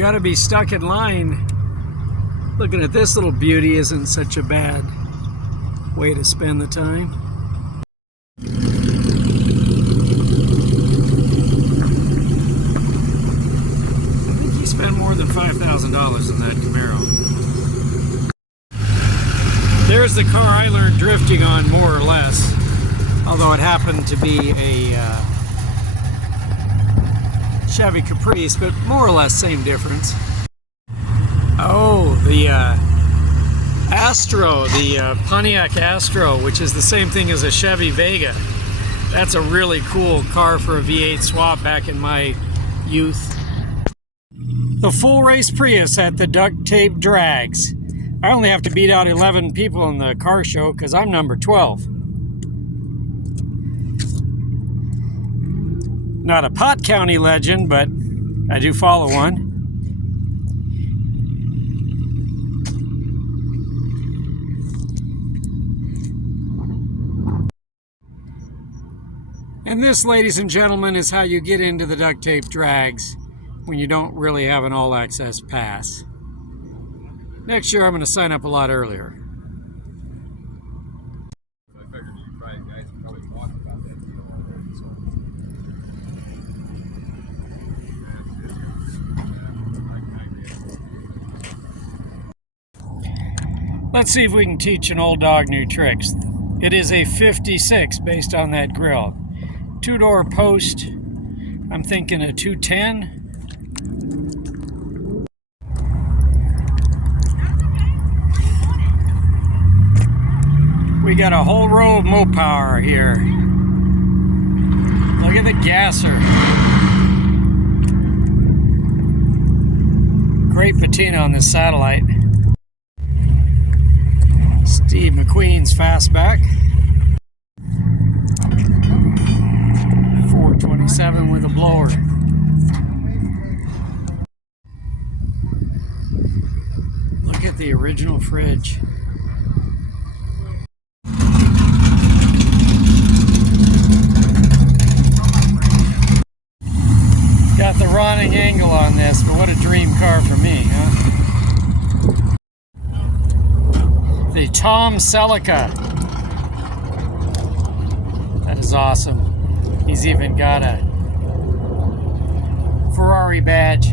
got to be stuck in line. Looking at this little beauty isn't such a bad way to spend the time. I think you spent more than $5,000 in that Camaro. There's the car I learned drifting on, more or less. Although it happened to be a Chevy Caprice, but more or less same difference. Oh, the Astro, the Pontiac Astro, which is the same thing as a Chevy Vega. That's a really cool car for a V8 swap back in my youth. The full Race Prius at the Duct Tape Drags. I only have to beat out 11 people in the car show because I'm number 12. Not a Pot County legend, but I do follow one. And this, ladies and gentlemen, is how you get into the Duct Tape Drags when you don't really have an all-access pass. Next year I'm going to sign up a lot earlier. I figured you probably guys probably talked about that deal already, so. Let's see if we can teach an old dog new tricks. It is a 56 based on that grill. Two-door post, I'm thinking a 210. We got a whole row of Mopower here. Look at the gasser. Great patina on this satellite. Steve McQueen's fastback. 427 with a blower. Look at the original fridge. Got the running angle on this, but what a dream car for me, huh? The Tom Celica. That is awesome. He's even got a Ferrari badge.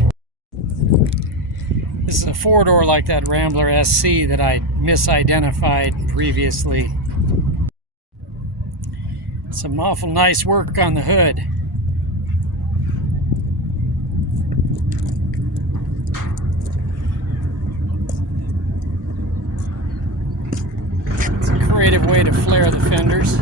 This is a four-door like that Rambler SC that I misidentified previously. Some awful nice work on the hood. It's a creative way to flare the fenders.